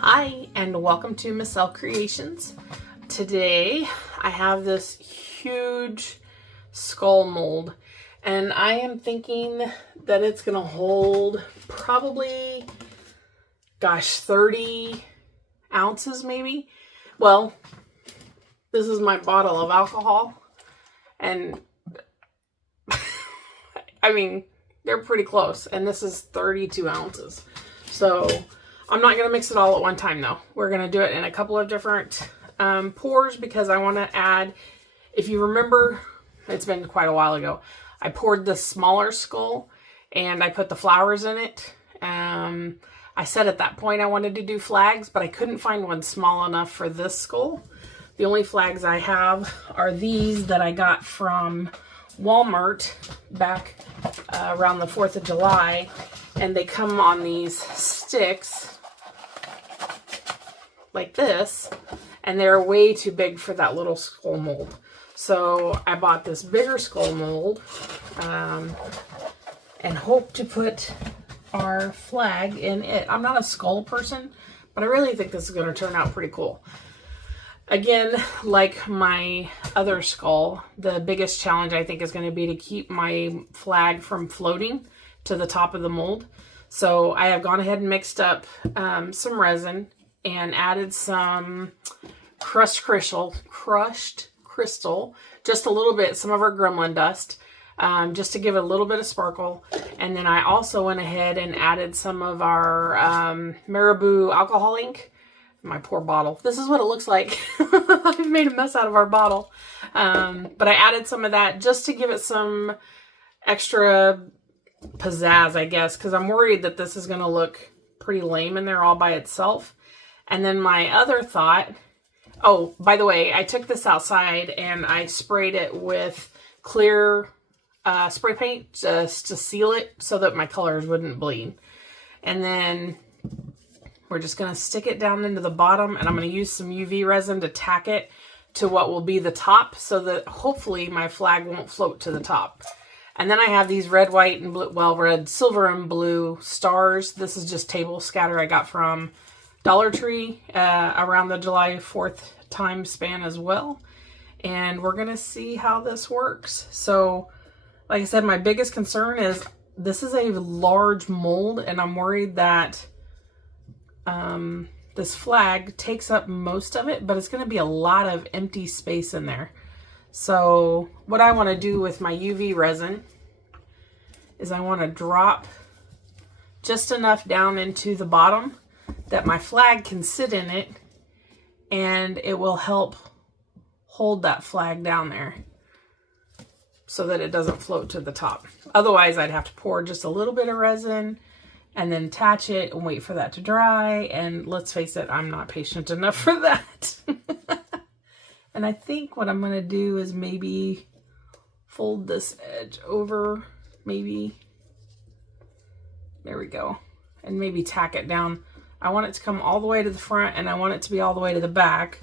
Hi, and welcome to Miss L Creations. Today I have this huge skull mold, and I am thinking that it's gonna hold probably, 30 ounces maybe. Well, this is my bottle of alcohol, and I mean, they're pretty close, and this is 32 ounces. So I'm not going to mix it all at one time though. We're going to do it in a couple of different pours because I want to add, if you remember, it's been quite a while ago, I poured the smaller skull and I put the flowers in it. I said at that point I wanted to do flags, but I couldn't find one small enough for this skull. The only flags I have are these that I got from Walmart back around the 4th of July, and they come on these sticks like this, and they're way too big for that little skull mold. So I bought this bigger skull mold and hope to put our flag in it. I'm not a skull person, but I really think this is going to turn out pretty cool. Again, like my other skull, the biggest challenge I think is going to be to keep my flag from floating to the top of the mold. So I have gone ahead and mixed up some resin and added some crushed crystal, just a little bit, some of our gremlin dust, just to give it a little bit of sparkle. And then I also went ahead and added some of our Marabou alcohol ink. My poor bottle. This is what it looks like. I've made a mess out of our bottle. But I added some of that just to give it some extra pizzazz, I guess, because I'm worried that this is going to look pretty lame in there all by itself. And then my other thought, oh, by the way, I took this outside and I sprayed it with clear spray paint just to seal it so that my colors wouldn't bleed. And then we're just going to stick it down into the bottom, and I'm going to use some UV resin to tack it to what will be the top so that hopefully my flag won't float to the top. And then I have these red, white, and blue, well, red, silver, and blue stars. This is just table scatter I got from Dollar Tree around the July 4th time span as well. And we're going to see how this works. So, like I said, my biggest concern is this is a large mold, and I'm worried that this flag takes up most of it, but it's going to be a lot of empty space in there. So what I want to do with my UV resin is I want to drop just enough down into the bottom that my flag can sit in it, and it will help hold that flag down there so that it doesn't float to the top. Otherwise, I'd have to pour just a little bit of resin and then attach it and wait for that to dry. And let's face it, I'm not patient enough for that. And I think what I'm going to do is maybe fold this edge over, maybe. There we go. And maybe tack it down. I want it to come all the way to the front, and I want it to be all the way to the back.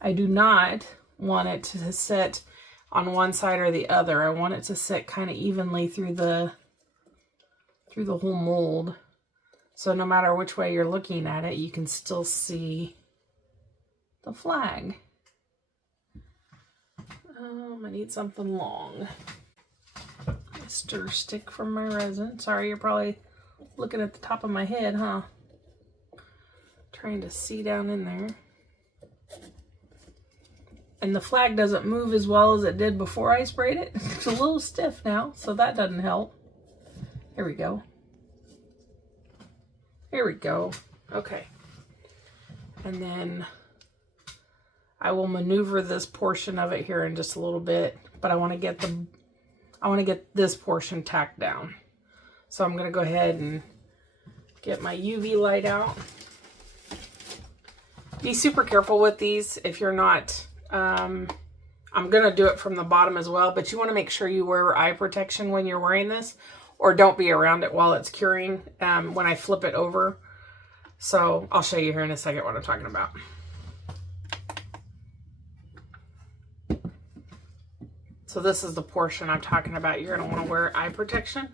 I do not want it to sit on one side or the other. I want it to sit kind of evenly through the whole mold. So no matter which way you're looking at it, you can still see the flag. I need something long. A stir stick from my resin. Sorry, you're probably looking at the top of my head, huh? Trying to see down in there. And the flag doesn't move as well as it did before I sprayed it. It's a little stiff now, so that doesn't help. Here we go. Here we go. Okay. And then I will maneuver this portion of it here in just a little bit, but I want to get this portion tacked down. So I'm going to go ahead and get my UV light out. Be super careful with these if you're not, I'm going to do it from the bottom as well, but you want to make sure you wear eye protection when you're wearing this, or don't be around it while it's curing when I flip it over. So I'll show you here in a second what I'm talking about. So this is the portion I'm talking about. You're going to want to wear eye protection.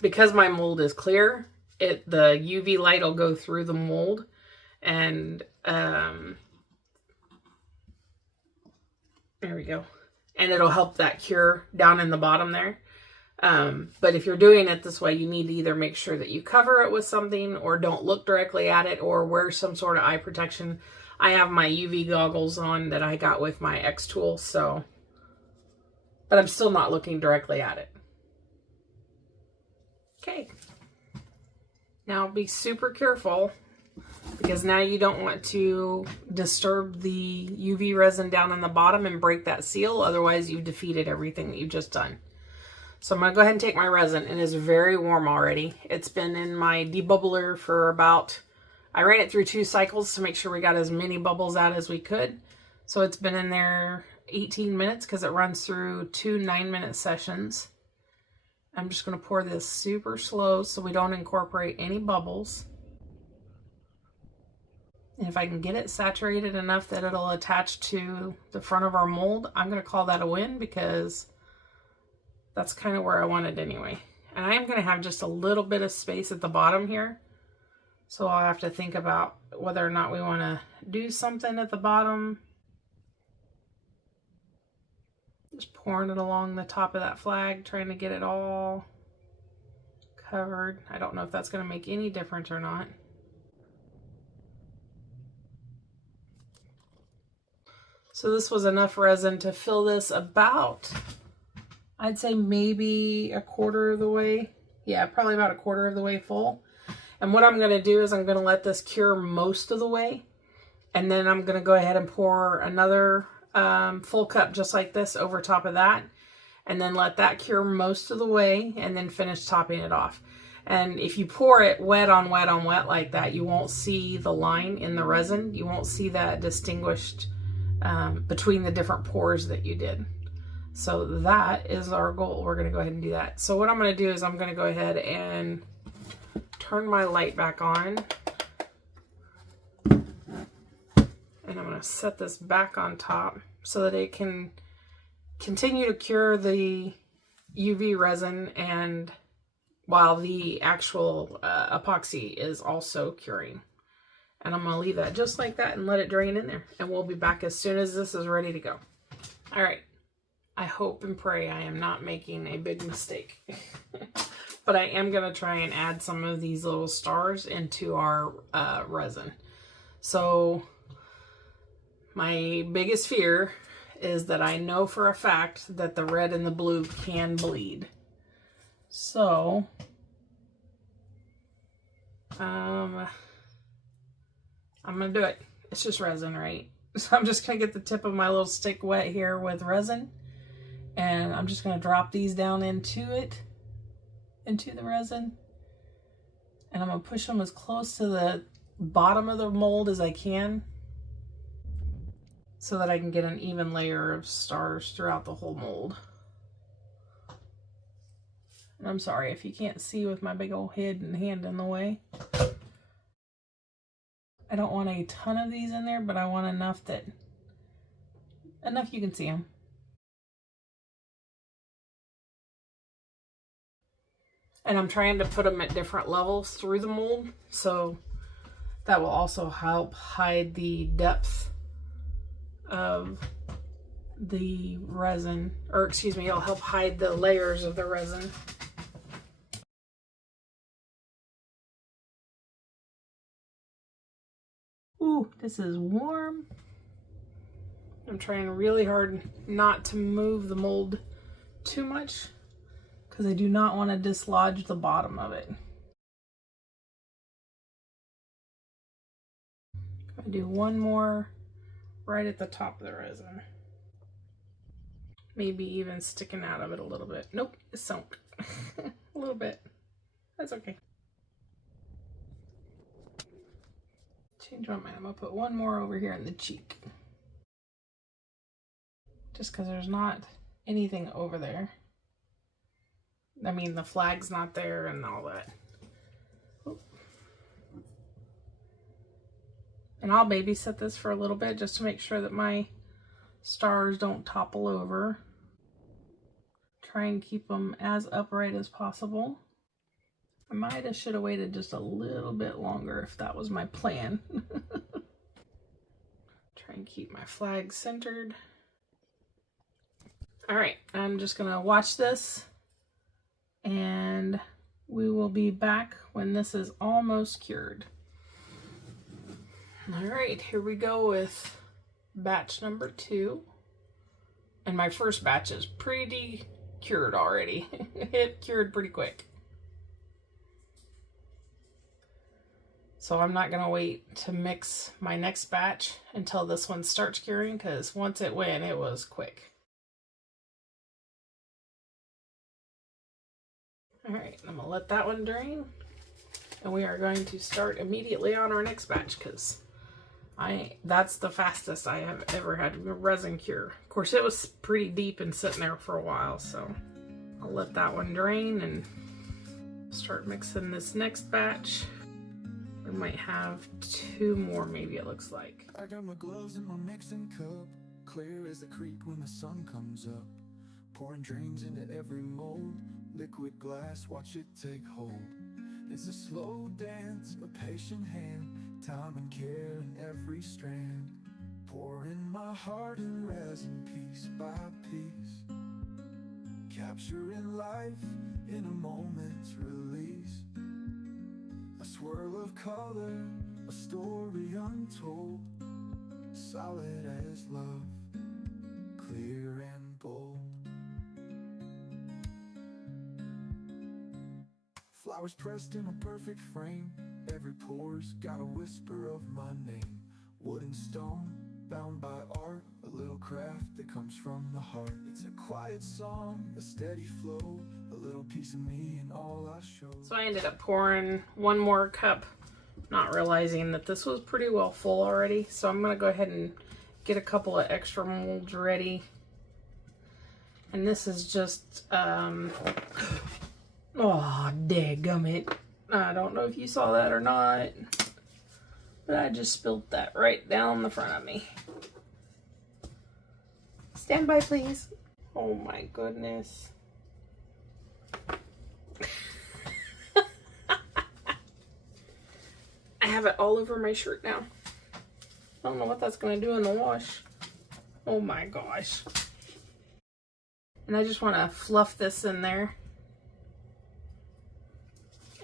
Because my mold is clear, the UV light will go through the mold And there we go. And it'll help that cure down in the bottom there. But if you're doing it this way, you need to either make sure that you cover it with something or don't look directly at it or wear some sort of eye protection. I have my UV goggles on that I got with my X tool, so, but I'm still not looking directly at it. Okay. Now be super careful because now you don't want to disturb the UV resin down in the bottom and break that seal. Otherwise you've defeated everything that you've just done. So I'm going to go ahead and take my resin. It is very warm already. It's been in my debubbler for about, I ran it through 2 cycles to make sure we got as many bubbles out as we could. So it's been in there 18 minutes because it runs through 2 9-minute sessions. I'm just going to pour this super slow so we don't incorporate any bubbles. And if I can get it saturated enough that it'll attach to the front of our mold, I'm going to call that a win because that's kind of where I want it anyway. And I am going to have just a little bit of space at the bottom here. So I'll have to think about whether or not we want to do something at the bottom. Just pouring it along the top of that flag, trying to get it all covered. I don't know if that's going to make any difference or not. So this was enough resin to fill this about, I'd say maybe a quarter of the way. Yeah, probably about a quarter of the way full. And what I'm going to do is I'm going to let this cure most of the way. And then I'm going to go ahead and pour another full cup just like this over top of that. And then let that cure most of the way and then finish topping it off. And if you pour it wet on wet on wet like that, you won't see the line in the resin. You won't see that distinguished between the different pours that you did. So that is our goal. We're going to go ahead and do that. So what I'm going to do is I'm going to go ahead and turn my light back on. And I'm going to set this back on top so that it can continue to cure the UV resin and while the actual epoxy is also curing. And I'm going to leave that just like that and let it drain in there. And we'll be back as soon as this is ready to go. All right. I hope and pray I am not making a big mistake. But I am going to try and add some of these little stars into our resin. So my biggest fear is that I know for a fact that the red and the blue can bleed. So I'm going to do it. It's just resin, right? So I'm just going to get the tip of my little stick wet here with resin. And I'm just going to drop these down into the resin. And I'm going to push them as close to the bottom of the mold as I can so that I can get an even layer of stars throughout the whole mold. And I'm sorry if you can't see with my big old head and hand in the way. I don't want a ton of these in there, but I want enough you can see them. And I'm trying to put them at different levels through the mold, so that will also help hide the depth of the resin, or excuse me, it'll help hide the layers of the resin. Ooh, this is warm. I'm trying really hard not to move the mold too much because I do not want to dislodge the bottom of it. I do one more right at the top of the resin. Maybe even sticking out of it a little bit. Nope, it's sunk. A little bit. That's okay. Change my mind. I'm going to put one more over here in the cheek. Just because there's not anything over there. I mean, the flag's not there and all that. Oop. And I'll babysit this for a little bit just to make sure that my stars don't topple over. Try and keep them as upright as possible. I might have should have waited just a little bit longer if that was my plan. Try and keep my flag centered. All right, I'm just gonna watch this and we will be back when this is almost cured. All right, here we go with batch number 2. And my first batch is pretty cured already. It cured pretty quick. So I'm not gonna wait to mix my next batch until this one starts curing, because once it went, it was quick. All right, I'm gonna let that one drain. And we are going to start immediately on our next batch, because that's the fastest I have ever had a resin cure. Of course, it was pretty deep and sitting there for a while, so I'll let that one drain and start mixing this next batch. We might have 2 more, maybe it looks like. I got my gloves and my mixing cup, clear as the creek when the sun comes up. Pouring drinks into every mold, liquid glass, watch it take hold. It's a slow dance, a patient hand, time and care in every strand. Pouring my heart in resin piece by piece, capturing life in a moment's release. A swirl of color, a story untold, solid as love, clear and bold. Flowers pressed in a perfect frame, every pore's got a whisper of my name. Wood and stone, bound by art, a little craft that comes from the heart. It's a quiet song, a steady flow, a little piece of me in all I show. So I ended up pouring 1 more cup, not realizing that this was pretty well full already. So I'm gonna go ahead and get a couple of extra molds ready. And this is just, oh, dadgummit. I don't know if you saw that or not, but I just spilled that right down the front of me. Stand by, please. Oh my goodness. I have it all over my shirt now. I don't know what that's going to do in the wash. Oh my gosh. And I just want to fluff this in there.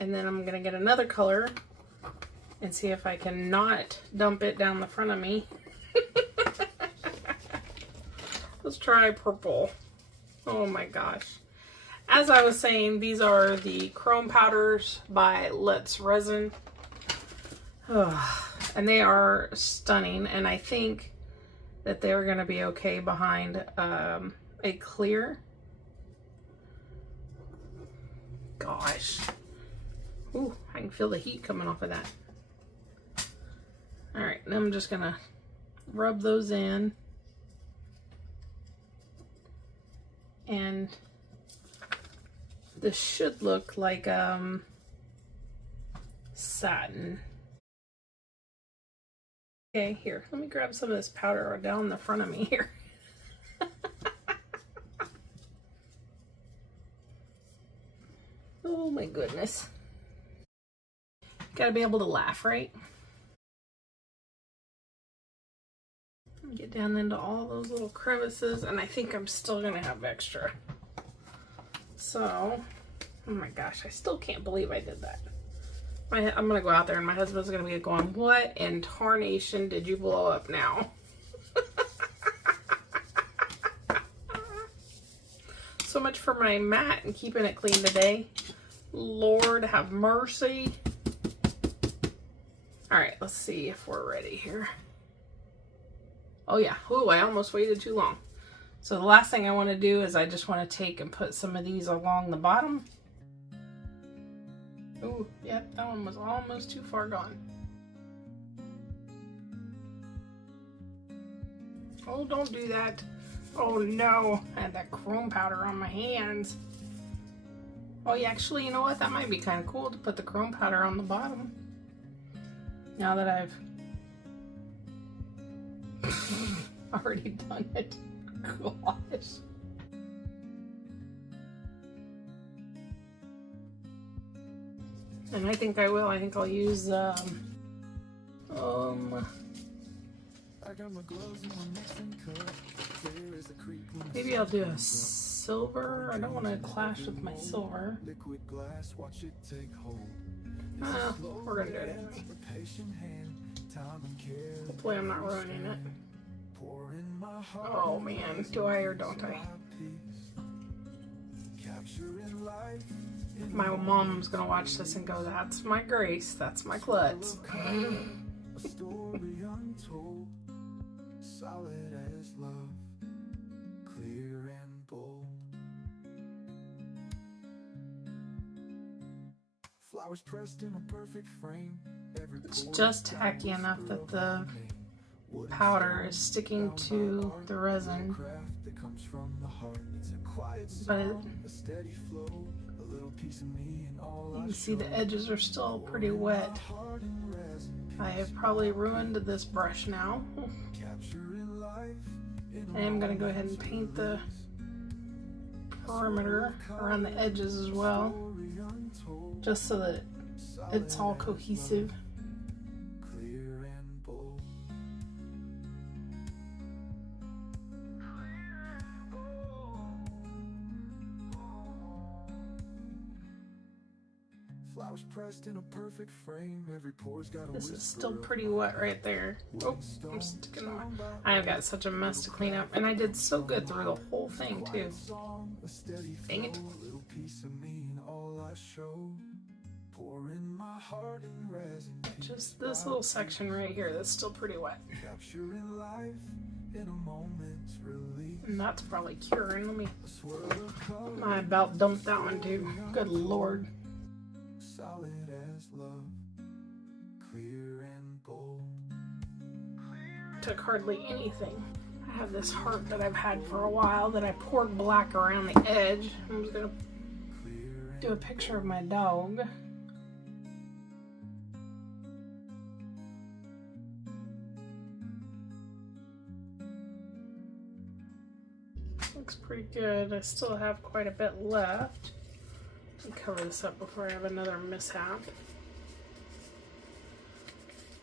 And then I'm going to get another color and see if I can not dump it down the front of me. Let's try purple. Oh my gosh. As I was saying, these are the chrome powders by Let's Resin. And they are stunning, and I think that they're going to be okay behind a clear. Gosh. Ooh, I can feel the heat coming off of that. All right, now I'm just going to rub those in. And this should look like satin. Okay, here, let me grab some of this powder down the front of me here. Oh my goodness. Gotta be able to laugh, right? Get down into all those little crevices, and I think I'm still gonna have extra. So, oh my gosh, I still can't believe I did that. I'm gonna go out there and my husband's gonna be going, what in tarnation did you blow up now? So much for my mat and keeping it clean today. Lord have mercy. All right, let's see if we're ready here. Oh yeah, ooh, I almost waited too long. So the last thing I want to do is I just want to take and put some of these along the bottom. Ooh, yep, that one was almost too far gone. Oh, don't do that. Oh no, I had that chrome powder on my hands. Oh yeah, actually, you know what? That might be kind of cool to put the chrome powder on the bottom. Now that I've already done it. Gosh. And I think I will. I think I'll use maybe I'll do a silver. I don't want to clash with my silver. We're gonna do it anyway. Hopefully I'm not ruining it. Oh man, do I or don't I? My mom's gonna watch this and go, "That's my Grace, that's my klutz." Solid as love, clear and bold. Flowers pressed in a perfect frame. It's just tacky enough that the powder is sticking to the resin, but you can see the edges are still pretty wet. I have probably ruined this brush now. I am going to go ahead and paint the perimeter around the edges as well, just so that it's all cohesive. Pressed in a perfect frame. Every pore's got a This is still pretty wet right there. Oh, I'm sticking my... I have got such a mess to clean up, and I did so good through the whole thing too. Dang it. Just this little section right here that's still pretty wet. And that's probably curing. Let me... I about dumped that one too. Good Lord. Solid as love, clear and bold. Took hardly anything. I have this heart that I've had for a while that I poured black around the edge. I'm just gonna do a picture of my dog. Looks pretty good. I still have quite a bit left. Cover this up before I have another mishap.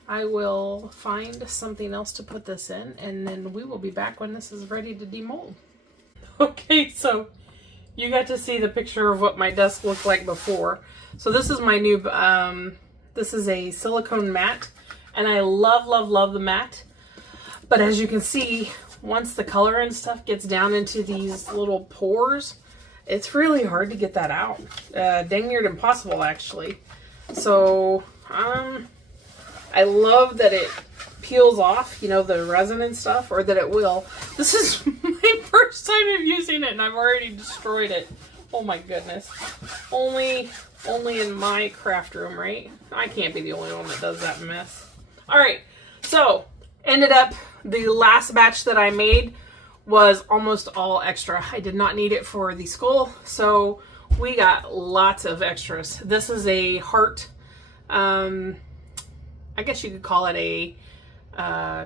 I will find something else to put this in, and then we will be back when this is ready to demold. Okay, so you got to see the picture of what my desk looked like before. So this is my new, this is a silicone mat, and I love, love, love the mat. But as you can see, once the color and stuff gets down into these little pores, it's really hard to get that out. Dang near impossible, actually. So, I love that it peels off, you know, the resin and stuff, or that it will. This is my first time of using it, and I've already destroyed it. Oh my goodness. Only in my craft room, right? I can't be the only one that does that mess. All right, so ended up the last batch that I made was almost all extra. I did not need it for the skull, so we got lots of extras. This is a heart, I guess you could call it a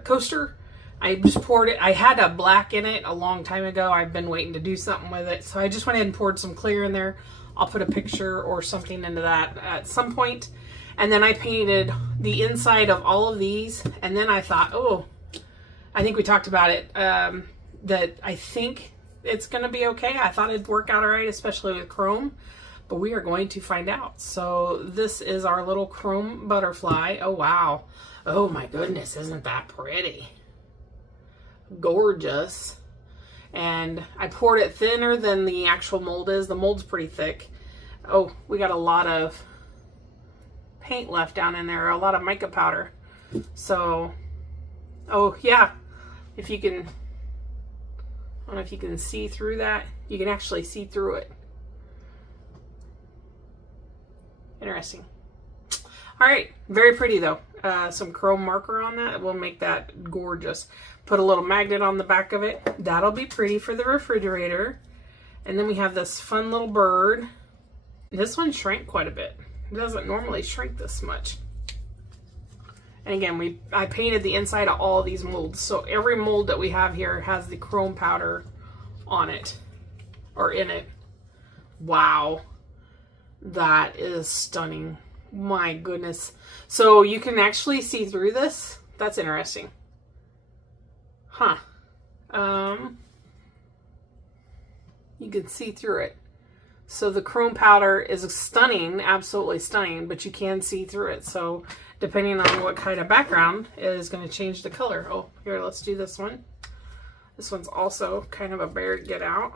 coaster. I just poured it. I had a black in it a long time ago. I've been waiting to do something with it, so I just went ahead and poured some clear in there. I'll put a picture or something into that at some point. And then I painted the inside of all of these, and then I thought, oh, I think we talked about it, that I think it's going to be okay. I thought it'd work out all right, especially with chrome, but we are going to find out. So this is our little chrome butterfly. Oh, wow. Oh my goodness. Isn't that pretty? Gorgeous. And I poured it thinner than the actual mold is. The mold's pretty thick. Oh, we got a lot of paint left down in there, a lot of mica powder. So, oh yeah, if you can, I don't know if you can see through that. You can actually see through it. Interesting. All right, very pretty though. Some chrome marker on that will make that gorgeous. Put a little magnet on the back of it. That'll be pretty for the refrigerator. And then we have this fun little bird. This one shrank quite a bit. It doesn't normally shrink this much. And again, I painted the inside of all of these molds. So every mold that we have here has the chrome powder on it, or in it. Wow. That is stunning. My goodness. So you can actually see through this? That's interesting. Huh. You can see through it. So the chrome powder is stunning, absolutely stunning, but you can see through it. So depending on what kind of background, it is going to change the color. Oh, here, let's do this one. This one's also kind of a bear to get out.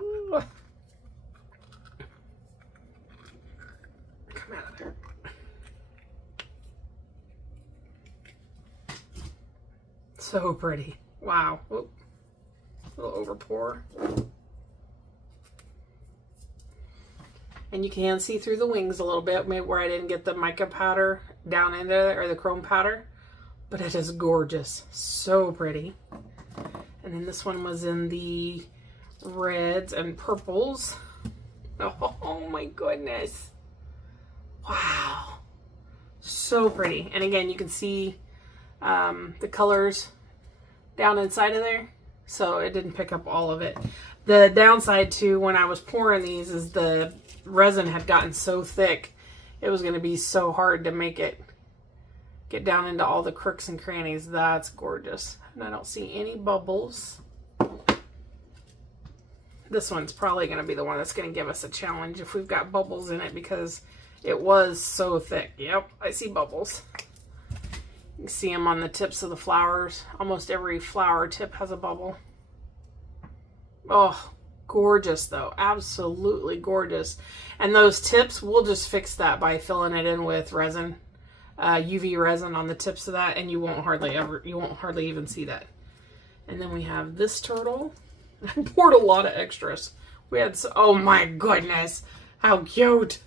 Ooh. Come out of there. So pretty. Wow. Whoop. A little over pour. And you can see through the wings a little bit, maybe where I didn't get the mica powder down in there, or the chrome powder. But it is gorgeous. So pretty. And then this one was in the reds and purples. Oh my goodness. Wow. So pretty. And again, you can see the colors down inside of there. So it didn't pick up all of it. The downside too, when I was pouring these, is the resin had gotten so thick, it was going to be so hard to make it get down into all the crooks and crannies. That's gorgeous. And I don't see any bubbles. This one's probably going to be the one that's going to give us a challenge if we've got bubbles in it, because it was so thick. Yep, I see bubbles. You can see them on the tips of the flowers. Almost every flower tip has a bubble. Oh, gorgeous though. Absolutely gorgeous. And those tips, we'll just fix that by filling it in with resin, UV resin on the tips of that, and you won't hardly even see that. And then we have this turtle. I poured a lot of extras. We had, oh my goodness, how cute.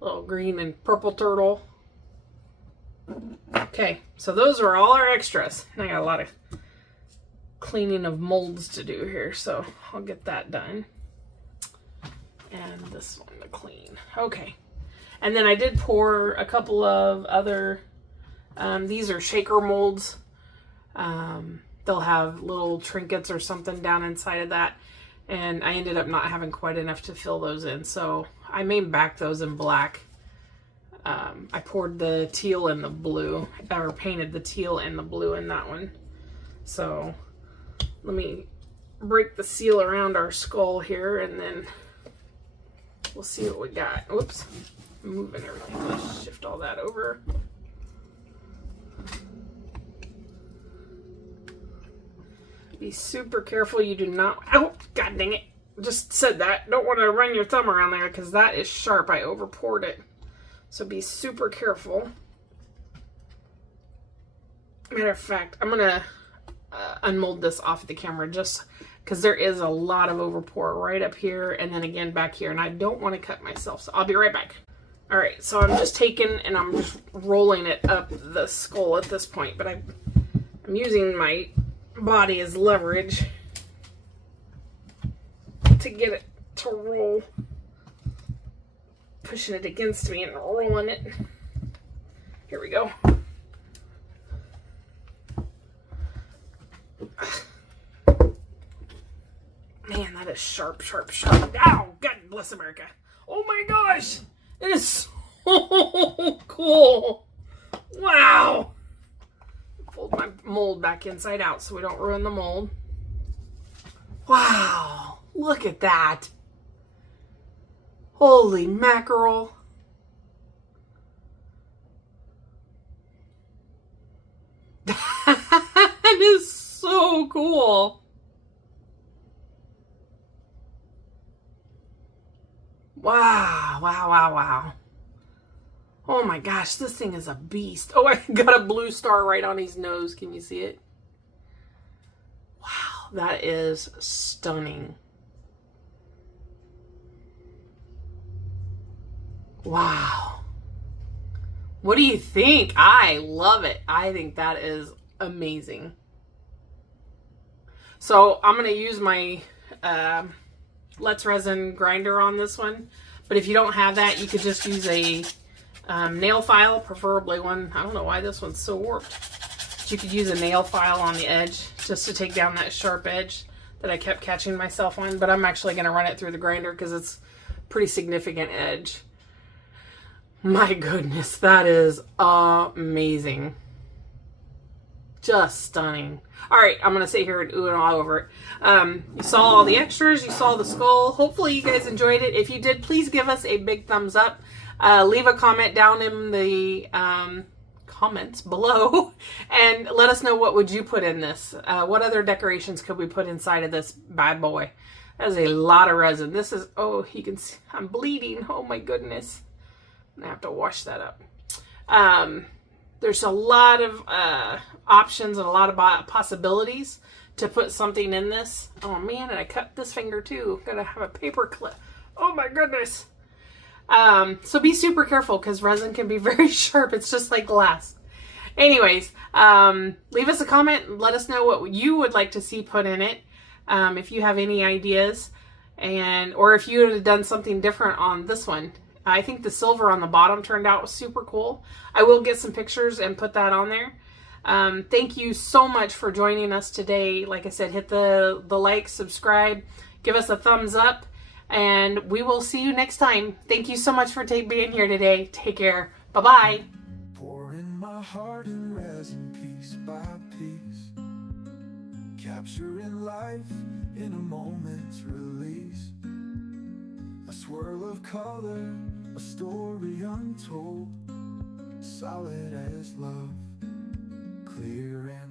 Little green and purple turtle. Okay, so those are all our extras. I got a lot of cleaning of molds to do here, so I'll get that done. And this one to clean. Okay, and then I did pour a couple of other, these are shaker molds. They'll have little trinkets or something down inside of that, and I ended up not having quite enough to fill those in, so I made back those in black. I poured the teal and the blue, or painted the teal and the blue in that one. So let me break the seal around our skull here, and then we'll see what we got. Oops, I'm moving everything. Let's shift all that over. Be super careful you do not, oh, god dang it. Just said that. Don't want to run your thumb around there because that is sharp. I over poured it. So be super careful. Matter of fact, I'm going to unmold this off the camera just because there is a lot of over pour right up here and then again back here. And I don't want to cut myself. So I'll be right back. All right. So I'm just taking and I'm just rolling it up the skull at this point. But I'm using my body as leverage to get it to roll. Pushing it against me and rolling it. Here we go. Man, that is sharp, sharp, sharp. Ow! God bless America. Oh my gosh! It is so cool. Wow! Fold my mold back inside out so we don't ruin the mold. Wow! Look at that. Holy mackerel. That is so cool. Wow, wow, wow, wow. Oh my gosh, this thing is a beast. Oh, I got a blue star right on his nose. Can you see it? Wow, that is stunning. Wow. What do you think? I love it. I think that is amazing. So I'm going to use my Let's Resin grinder on this one. But if you don't have that, you could just use a nail file, preferably one. I don't know why this one's so warped. But you could use a nail file on the edge just to take down that sharp edge. that I kept catching myself on, but I'm actually going to run it through the grinder because it's pretty significant edge. My goodness, that is amazing. Just stunning. All right, I'm going to sit here and ooh and all over it. You saw all the extras. You saw the skull. Hopefully you guys enjoyed it. If you did, please give us a big thumbs up. Leave a comment down in the comments below and let us know what would you put in this. What other decorations could we put inside of this bad boy? That is a lot of resin. This is, oh, you can see I'm bleeding. Oh my goodness. I'm going to have to wash that up. There's a lot of options and a lot of possibilities to put something in this. Oh man, and I cut this finger too. Gotta have a paper clip. Oh my goodness. So be super careful because resin can be very sharp. It's just like glass. Anyways, leave us a comment and let us know what you would like to see put in it. If you have any ideas, or if you would have done something different on this one. I think the silver on the bottom turned out super cool. I will get some pictures and put that on there. Thank you so much for joining us today. Like I said, hit the like, subscribe, give us a thumbs up, and we will see you next time. Thank you so much for being here today. Take care. Bye-bye. Pouring my heart in resin piece by piece, capturing life in a moment's release. A swirl of color, a story untold, solid as love, clear and